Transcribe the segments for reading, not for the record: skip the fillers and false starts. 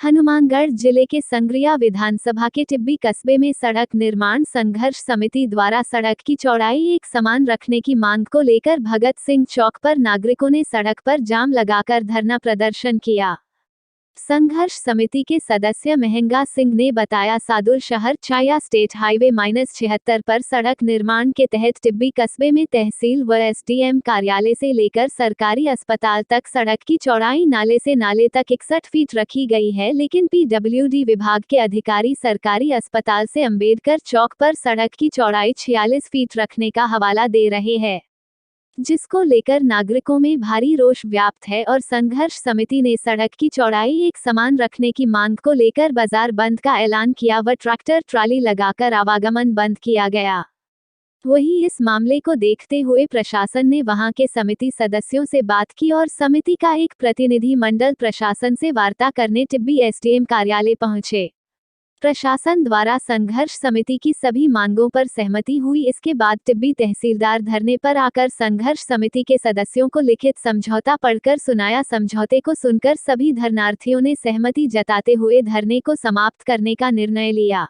हनुमानगढ़ जिले के संग्रिया विधानसभा के टिब्बी कस्बे में सड़क निर्माण संघर्ष समिति द्वारा सड़क की चौड़ाई एक समान रखने की मांग को लेकर भगत सिंह चौक पर नागरिकों ने सड़क पर जाम लगाकर धरना प्रदर्शन किया। संघर्ष समिति के सदस्य महंगा सिंह ने बताया, सादुल शहर छाया स्टेट हाईवे -76 पर सड़क निर्माण के तहत टिब्बी कस्बे में तहसील व एसडीएम कार्यालय से लेकर सरकारी अस्पताल तक सड़क की चौड़ाई नाले से नाले तक 61 फीट रखी गई है, लेकिन पीडब्ल्यूडी विभाग के अधिकारी सरकारी अस्पताल से अंबेडकर चौक पर सड़क की चौड़ाई 46 फीट रखने का हवाला दे रहे हैं, जिसको लेकर नागरिकों में भारी रोष व्याप्त है और संघर्ष समिति ने सड़क की चौड़ाई एक समान रखने की मांग को लेकर बाजार बंद का ऐलान किया व ट्रैक्टर ट्राली लगाकर आवागमन बंद किया गया। वहीं इस मामले को देखते हुए प्रशासन ने वहां के समिति सदस्यों से बात की और समिति का एक प्रतिनिधि मंडल प्रशासन से वार्ता करने टिब्बी एसडीएम कार्यालय पहुंचे। प्रशासन द्वारा संघर्ष समिति की सभी मांगों पर सहमति हुई। इसके बाद टिब्बी तहसीलदार धरने पर आकर संघर्ष समिति के सदस्यों को लिखित समझौता पढ़कर सुनाया। समझौते को सुनकर सभी धरनार्थियों ने सहमति जताते हुए धरने को समाप्त करने का निर्णय लिया।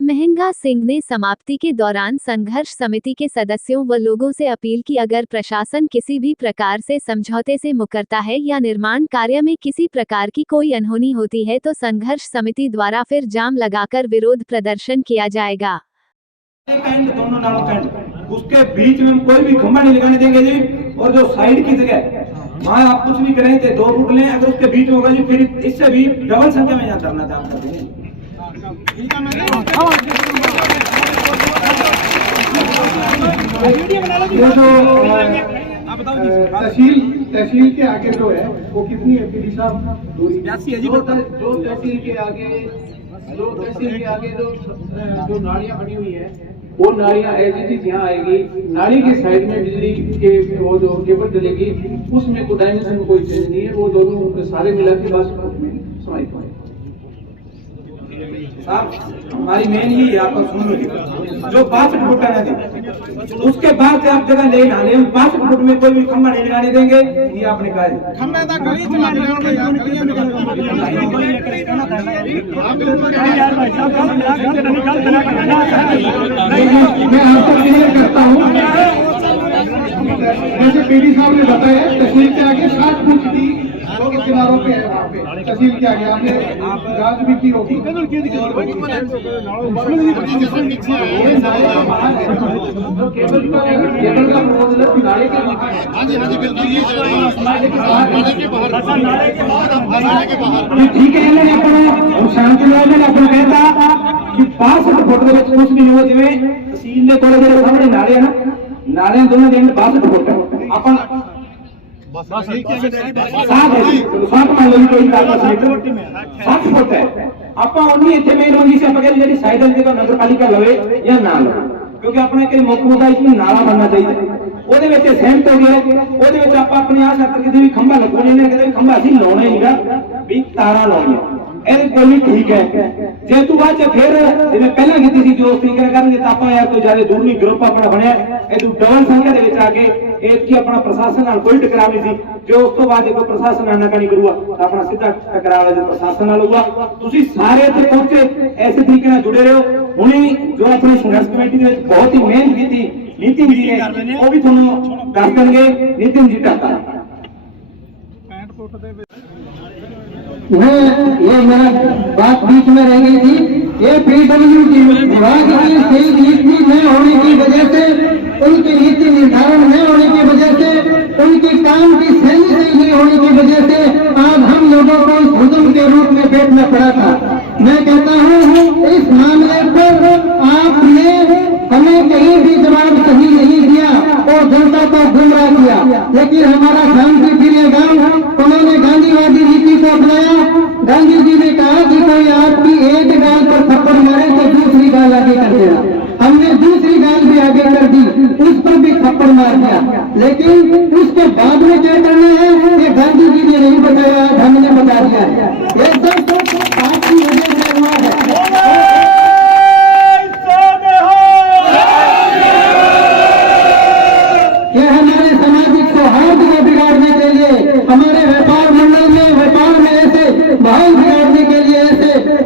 महंगा सिंह ने समाप्ति के दौरान संघर्ष समिति के सदस्यों व लोगों से अपील की, अगर प्रशासन किसी भी प्रकार से समझौते से मुकरता है या निर्माण कार्य में किसी प्रकार की कोई अनहोनी होती है तो संघर्ष समिति द्वारा फिर जाम लगाकर विरोध प्रदर्शन किया जाएगा। दोनों नालों का उसके बीच में कोई भी खंभा नहीं लगाने देंगे जी, और जो साइड की जगह वहाँ आप कुछ भी करें तो 2 फुट लें, अगर उसके बीच में होगा जी फिर इससे भी डबल संख्या में यहाँ धरना जाम कर देंगे। तहसील के आगे जो है वो कितनी है पीडी साहब? दूरी 82 है जी। जो तहसील के आगे जो नालियां बनी हुई है वो नालियां ऐसी यहाँ आएगी, नाली के साइड में बिजली के वो जो केबल डलेगी उसमें कोई डायमेंशन में कोई चेंज नहीं है, वो दोनों सारे मिला के बस में समाहित होंगे। साहब हमारी मेन ही आपको सुन लो, जो 62 फुट है ना उसके बाद से आप जगह ले नाले 62 फुट में कोई भी खंभा नहीं लगाने देंगे, ये आपने कहा है। खंभे तक गली चला मैं आपको क्लियर करता हूँ, जैसे पीडी साहब ने बताया तहसील के आगे 60 फुट की किनारों पे है, वहाँ पे तहसील के आगे आपने जांच भी की होगी। ठीक है, शांति कहता कि 62 फुट कुछ नहीं हो जिम्मे तहसील ने थोड़े देर सामने नाले ना नाले दोनों दिन 62 फुट अपन नगर पालिका लवे या ना लो, क्योंकि अपने मुख मुद्दा इसमें नाला बनना चाहिए। सहमत हो गए अपने आस किसी भी खंभा लगवाने खंभा अभी लाना ही भी तारा लानी कोई ठीक है। जेतु बाद फिर जिवें पहला की जो तरीके करेंगे तो आप यार कोई ज्यादा दूर नहीं ग्रुप अपना बनया डबल संख्या आके इसकी अपना प्रशासन नाल कोई टकराव नहीं थी। जो उस तो बाद जो प्रशासन आनाकानी करूगा अपना सीधा टकराव जो प्रशासन नाल होगा। तुसी सारे इत्थे पहुंचे ऐसे तरीके नाल जुड़े रहो। हुणी जो अपनी संघर्ष कमेटी ने बहुत ही मेहनत की थी नितिन जी ने वो भी तुहानू दस देंगे। नितिन जी टाटा ये मेरा बात बीच में रह गई थी। ये पीडब्ल्यूडी विभाग की सही नीति न होने की वजह से, उनकी नीति निर्धारण न होने की वजह से, उनकी काम की शैली सही नहीं होने की वजह से आज हम लोगों को इस हुजूम के रूप में बैठना पड़ा था। मैं कहता हूँ इस मामले पर आपने हमें कहीं भी जवाब सही नहीं दिया और जनता को गुमराह किया, लेकिन हमारा शांति प्रिय गांव उन्होंने गांधीवादी नीति को अपनाया। गांधी जी ने कहा कि कोई आपकी एक गाल पर थप्पड़ मारे तो दूसरी गाल आगे कर देना। हमने दूसरी गाल भी आगे कर दी, उस पर भी थप्पड़ मार दिया, लेकिन उसके बाद में क्या करना है ये गांधी जी ने नहीं बताया, हमने बता दिया है। ये सब आपकी वजह से हुआ है। ये हमारे सामाजिक सौहार्द को बिगाड़ने के लिए, हमारे व्यापार मंडल में व्यापार में ऐसे माहौल बिगाड़ने के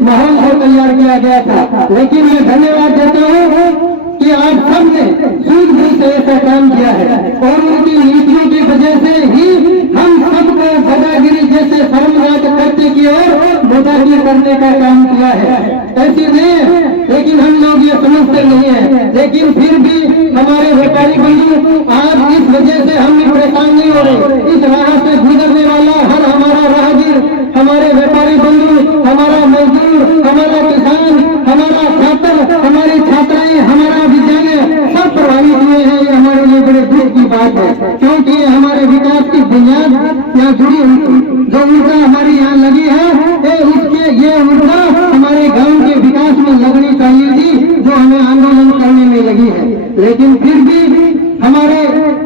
माहौल को तैयार किया गया था। लेकिन मैं धन्यवाद देता हूँ कि आप सबने सूझबूझ से ऐसा काम किया है और उनकी नीतियों की वजह से ही हम सबको दादागिरी जैसे शर्मनाक करने की और मुदाही करने का काम किया है। ऐसी नहीं है, लेकिन हम लोग ये समझते नहीं है। लेकिन फिर भी हमारे व्यापारी बंधु आज इस वजह से हम भी परेशान नहीं हो रहे। इस राह से गुजरने वाला हर हमारा राहगीर, हमारे व्यापारी बंधु, हमारा मजदूर, हमारा किसान, हमारा छात्र, हमारी छात्राएं, हमारा विद्यालय सब प्रभावित हुए हैं। ये हमारे लिए बड़े दुख की बात है, क्योंकि ये हमारे विकास की बुनियाद यहाँ जुड़ी हुई जो ऊर्जा हमारी यहाँ लगी है, ये ऊर्जा हमारे गांव के विकास में लगनी चाहिए थी, जो हमें आंदोलन करने में लगी है। लेकिन फिर भी हमारे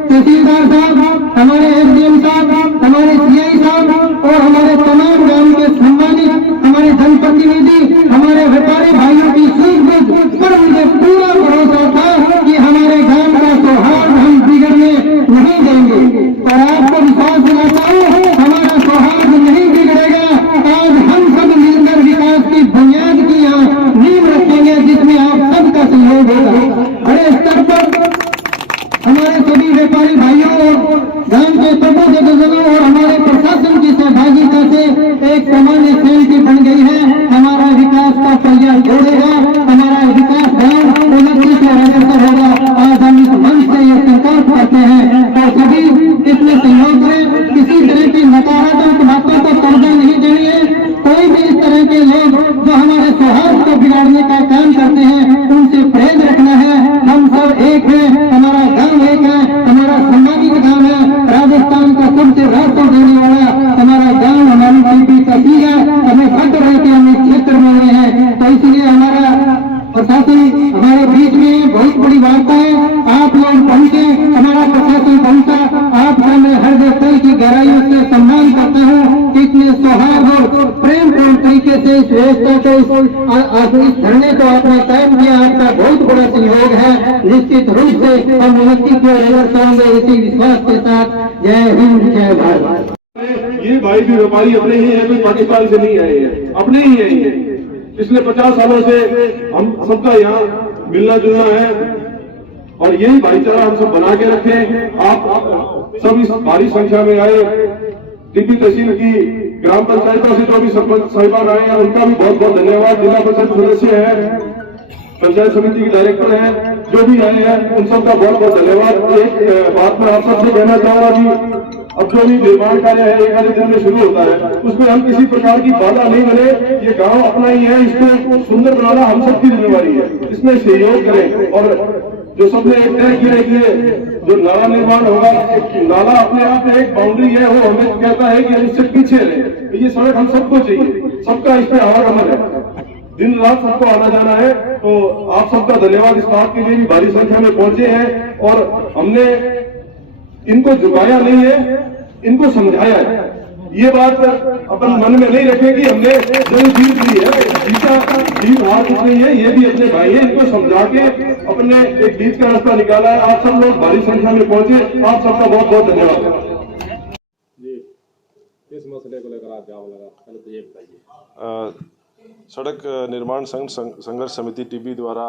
तहसीलदार साहब, हमारे एसडीएम साहब, हमारे सीआई साहब और हमारे तमाम गांव के सम्मानित हमारे जनप्रतिनिधि, हमारे व्यापारी भाइयों की सूझबूझ पर मुझे पूरा भरोसा था कि हमारे गांव का सौहार्द हम बिगड़ने नहीं देंगे। और आपको विश्वास दिलाता हूँ, हमारा सौहार्द नहीं बिगड़ेगा। आज हम सब मिलकर विकास की बुनियाद की यहाँ नींव रखेंगे, जिसमें आप सबका सहयोग होगा। बड़े स्तर पर हमारे सभी व्यापारी भाइयों और गांव के प्रबुद्धजनों और हमारे प्रशासन की सहभागिता से एक सामान्य समिति बन गई है। हमारा विकास का पहिया जोड़ेगा, हमारा विकास गांव उन्नति से अग्रसर होगा। आज हम इस मंच से ये संकल्प करते हैं और सभी इसमें सहयोग करें। किसी तरह की नकारात्मक बातों को तर्जनी नहीं देनी है। कोई भी इस तरह के लोग जो हमारे सौहार्द को बिगाड़ने का काम करते हैं, उनसे परहेज रखना है। हम सब एक हैं, हमारा गांव एक है, हमारा सामाजिक गांव है। राजस्थान का सबसे रास्ता देने वाला हमारा गांव, हमारी टीपी तहसील है। हमें फक्र है कि हम इस क्षेत्र में रहे हैं, तो इसलिए हमारा प्रशासन हमारे बीच में बहुत बड़ी वार्ता है। आप लोग पहुंचे, हमारा प्रशासन पहुंचा, आपका मैं हृदय तल की गहराइयों से सम्मान करता हूँ। इतने सौहार्द और प्रेमपूर्ण तरीके से इस व्यवस्था को, इस धरने को आपने कायम किया, आपका बहुत बड़ा सहयोग है। निश्चित रूप से हम उन्नति की ओर अग्रसर करेंगे इसी विश्वास के साथ। जय हिंद, जय भारत। ये भाई भी व्यापारी अपने ही हैं, कोई पाकिस्तान से नहीं आए हैं, अपने ही हैं ये। पिछले 50 सालों से हम सबका यहाँ मिलना जुलना है और यही भाईचारा हम सब बना के रखें। आप सब इस भारी संख्या में आए। टीपी तहसील की ग्राम पंचायतों से जो भी सरपंच साहिबान आए हैं, उनका भी बहुत बहुत धन्यवाद। जिला परिषद सदस्य है, पंचायत समिति के डायरेक्टर हैं, जो भी आए हैं उन सबका बहुत बहुत धन्यवाद। एक बात मैं आप सबसे कहना चाहूंगा कि अब जो भी निर्माण कार्य है एक आधे दिन में शुरू होता है, उसमें हम किसी प्रकार की बाधा नहीं बने। ये गांव अपना ही है, इसको सुंदर बनाना हम सबकी जिम्मेवारी है। इसमें सहयोग करें और जो सबने एक तय किया है कि जो नाला निर्माण होगा, एक नाला अपने आप में एक बाउंड्री है, वो हमें कहता है कि इससे पीछे रहे। ये सड़क हम सबको चाहिए, सबका इस पे आवाज अमल है, दिन रात सबको आना जाना है। तो आप सबका धन्यवाद। इस बात के लिए भी भारी संख्या में पहुंचे हैं और हमने इनको झुकाया नहीं है, इनको समझाया है। ये बात अपन मन में नहीं रखें कि हमने जो जीत ली है, जीत हार कुछ नहीं है। ये भी अपने भाई है, इनको समझा के अपने एक जीत का रास्ता निकाला है। आप सब लोग भारी संख्या में पहुंचे, आप सबका बहुत बहुत धन्यवाद। जी, किस मसले को लेकर आज जाम लगा, पहले तो ये बताइए। सड़क निर्माण संघर्ष समिति टीबी द्वारा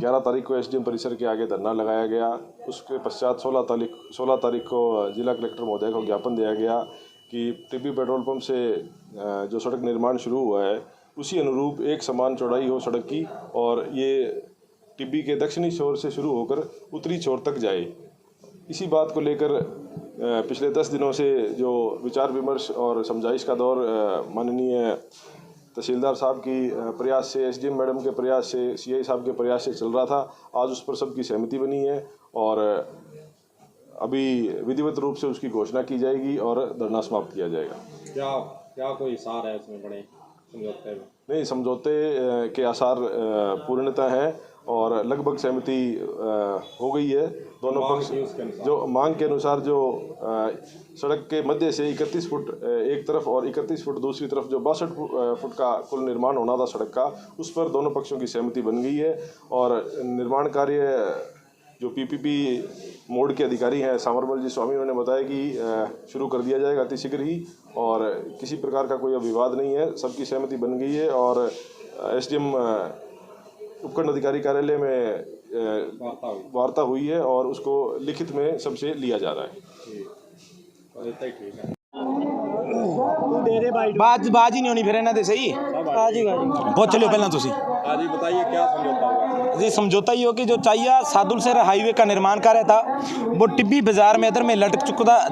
11 तारीख को एसडीएम परिसर के आगे धरना लगाया गया। उसके पश्चात 16 तारीख को जिला कलेक्टर महोदय को ज्ञापन दिया गया कि टीबी पेट्रोल पंप से जो सड़क निर्माण शुरू हुआ है उसी अनुरूप एक समान चौड़ाई हो सड़क की और ये टीबी के दक्षिणी छोर से शुरू होकर उत्तरी छोर तक जाए। इसी बात को लेकर पिछले 10 दिनों से जो विचार विमर्श और समझाइश का दौर माननीय तहसीलदार साहब की प्रयास से, एसडीएम मैडम के प्रयास से, सीआई साहब के प्रयास से चल रहा था। आज उस पर सबकी सहमति बनी है और अभी विधिवत रूप से उसकी घोषणा की जाएगी और धरना समाप्त किया जाएगा। क्या कोई सार है इसमें बड़े समझौते में? नहीं, समझौते के आसार पूर्णतः हैं और लगभग सहमति हो गई है। दोनों पक्ष जो मांग के अनुसार जो सड़क के मध्य से 31 फुट एक तरफ और 31 फुट दूसरी तरफ जो 62 फुट का कुल निर्माण होना था सड़क का, उस पर दोनों पक्षों की सहमति बन गई है और निर्माण कार्य जो पीपीपी मोड के अधिकारी हैं सांवरमल जी स्वामी, उन्होंने बताया कि शुरू कर दिया जाएगा अतिशीघ्र ही और किसी प्रकार का कोई विवाद नहीं है, सबकी सहमति बन गई है और एसडीएम उपखंड अधिकारी कार्यालय में वार्ता हुई है और उसको लिखित में सबसे लिया जा रहा है। बाज ही नहीं होनी फिर इन्हां दे सही पुछ लियो पहला तुसी। आज ही बताइए क्या समझौता हुआ? जी समझौता ही हो कि जो चाहिया सादुलसर हाईवे का निर्माण कार्य था वो टिब्बी बाजार में इधर में लटक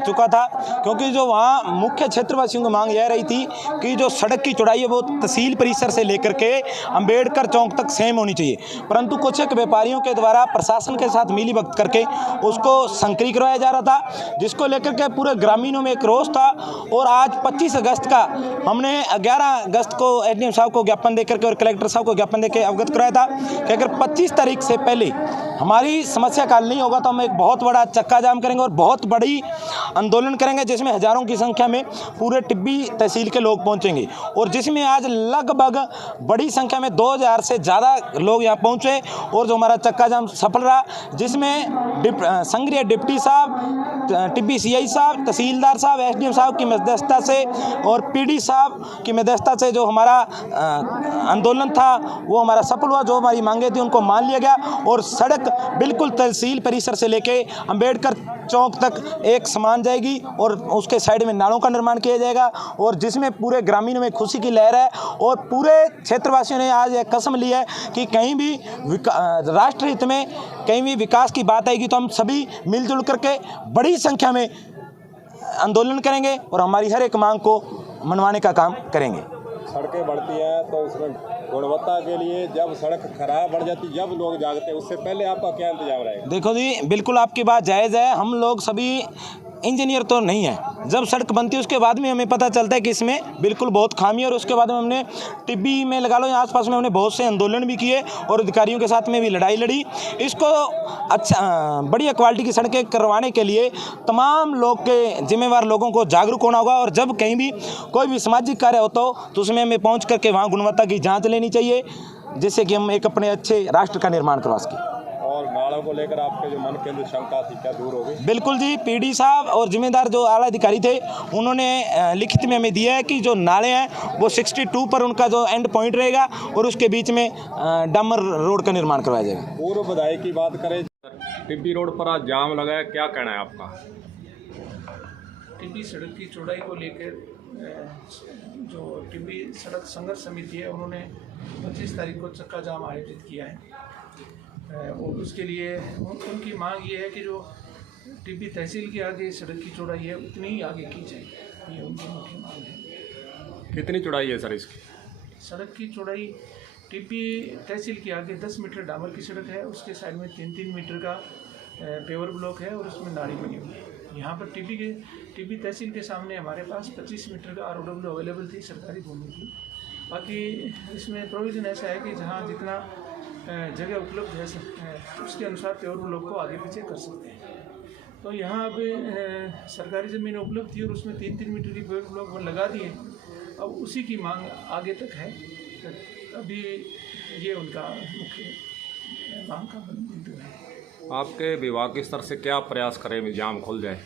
चुका था, क्योंकि जो वहाँ मुख्य क्षेत्रवासियों की मांग यह रही थी कि जो सड़क की चौड़ाई है वो तहसील परिसर से लेकर के अंबेडकर चौक तक सेम होनी चाहिए, परंतु कुछ एक व्यापारियों के द्वारा प्रशासन के साथ मिली भगत करके उसको संकरी करवाया जा रहा था, जिसको लेकर के पूरे ग्रामीणों में एक रोष था। और आज 25 अगस्त का हमने 11 अगस्त को एसडीएम साहब को ज्ञापन देकर के और कलेक्टर साहब को ज्ञापन देकर अवगत कराया था कि अगर 25 तारीख से पहले हमारी समस्या का हल नहीं होगा तो हम एक बहुत बड़ा चक्का जाम करेंगे और बहुत बड़ी आंदोलन करेंगे, जिसमें हजारों की संख्या में पूरे टिब्बी तहसील के लोग पहुंचेंगे और जिसमें आज लगभग बड़ी संख्या में 2000 से ज़्यादा लोग यहाँ पहुंचे और जो हमारा चक्का जाम सफल रहा, जिसमें संग्रीय डिप्टी साहब, टिब्बी सीआई साहब, तहसीलदार साहब, एसडीएम साहब की मध्यस्थता से और पीडी साहब की मध्यस्थता से जो हमारा आंदोलन था वो हमारा सफल हुआ। जो हमारी मांगे थी उनको मान लिया गया और सड़क बिल्कुल तहसील परिसर से लेके अंबेडकर चौक तक एक समान जाएगी और उसके साइड में नालों का निर्माण किया जाएगा और जिसमें पूरे ग्रामीणों में खुशी की लहर है। और पूरे क्षेत्रवासियों ने आज एक कसम ली है कि कहीं भी राष्ट्र हित में कहीं भी विकास की बात आएगी तो हम सभी मिलजुल करके बड़ी संख्या में आंदोलन करेंगे और हमारी हर एक मांग को मनवाने का काम करेंगे। सड़कें बढ़ती हैं तो उसमें गुणवत्ता के लिए जब सड़क खराब बढ़ जाती, जब लोग जागते हैं, उससे पहले आपका क्या इंतजाम रहेगा? देखो जी, बिल्कुल आपकी बात जायज़ है। हम लोग सभी इंजीनियर तो नहीं है, जब सड़क बनती है उसके बाद में हमें पता चलता है कि इसमें बिल्कुल बहुत खामी है और उसके बाद में हमने टिब्बी में लगा लो या आसपास में हमने बहुत से आंदोलन भी किए और अधिकारियों के साथ में भी लड़ाई लड़ी। इसको अच्छा बढ़िया क्वालिटी की सड़कें करवाने के लिए तमाम लोग के जिम्मेवार लोगों को जागरूक होना होगा और जब कहीं भी कोई भी सामाजिक कार्य होता हो तो उसमें हमें पहुँच करके वहाँ गुणवत्ता की जाँच लेनी चाहिए, जिससे कि हम एक अपने अच्छे राष्ट्र का निर्माण करवा सकें। और नालों को लेकर आपके जो मन के अंदर शंका थी क्या दूर हो गई? बिल्कुल जी, पीडी साहब और जिम्मेदार जो आला अधिकारी थे उन्होंने लिखित में हमें दिया है कि जो नाले हैं वो 62 पर उनका जो एंड पॉइंट रहेगा और उसके बीच में डामर रोड का निर्माण करवाया जाएगा। पूर्व बधाई की बात करें, टिब्बी रोड पर आज जाम लगा है, क्या कहना है आपका? टिब्बी सड़क की चौड़ाई को लेकर जो टिब्बी सड़क संघर्ष समिति है उन्होंने 25 तारीख को चक्का जाम आयोजित किया है और उसके लिए उनकी मांग ये है कि जो टिब्बी तहसील के आगे सड़क की चौड़ाई है उतनी ही आगे की जाए, ये उनकी मुख्य मांग है। कितनी चौड़ाई है सर इसकी? सड़क की चौड़ाई टिब्बी तहसील के आगे 10 मीटर डामर की सड़क है, उसके साइड में 3-3 मीटर का पेवर ब्लॉक है और उसमें नाली बनी हुई है। यहाँ पर टिब्बी तहसील के सामने हमारे पास 25 मीटर का ROW अवेलेबल थी, सरकारी भूमि थी। बाकी इसमें प्रोविज़न ऐसा है कि जहाँ जितना जगह उपलब्ध है उसके अनुसार पेवर ब्लॉक को आगे पीछे कर सकते हैं। तो यहाँ अब सरकारी ज़मीन उपलब्ध थी और उसमें 3-3 मीटर की पेवर ब्लॉक लगा दिए, अब उसी की मांग आगे तक है। अभी ये उनका मुख्य मांग का बिंदु है। आपके विभाग के स्तर से क्या प्रयास करें जाम खुल जाए?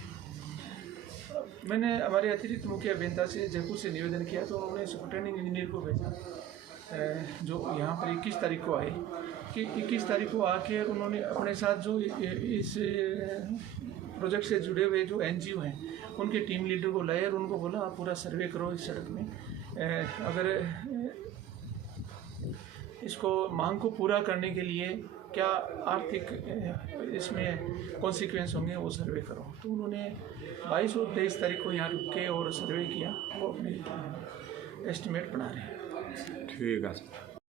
मैंने हमारे अतिरिक्त मुख्य अभियंता से जयपुर से निवेदन किया तो उन्होंने सुपरिटेंडिंग इंजीनियर को भेजा जो यहाँ पर 21 तारीख को आए कि 21 तारीख को आके उन्होंने अपने साथ जो इस प्रोजेक्ट से जुड़े हुए जो NGO हैं उनके टीम लीडर को लाए और उनको बोला आप पूरा सर्वे करो इस सड़क में, अगर इसको मांग को पूरा करने के लिए क्या आर्थिक इसमें कॉन्सिक्वेंस होंगे वो सर्वे करो। तो उन्होंने 22 और 23 तारीख को यहाँ रुक के और सर्वे किया, वो अपने एस्टिमेट बना रहे हैं। ठीक है सर।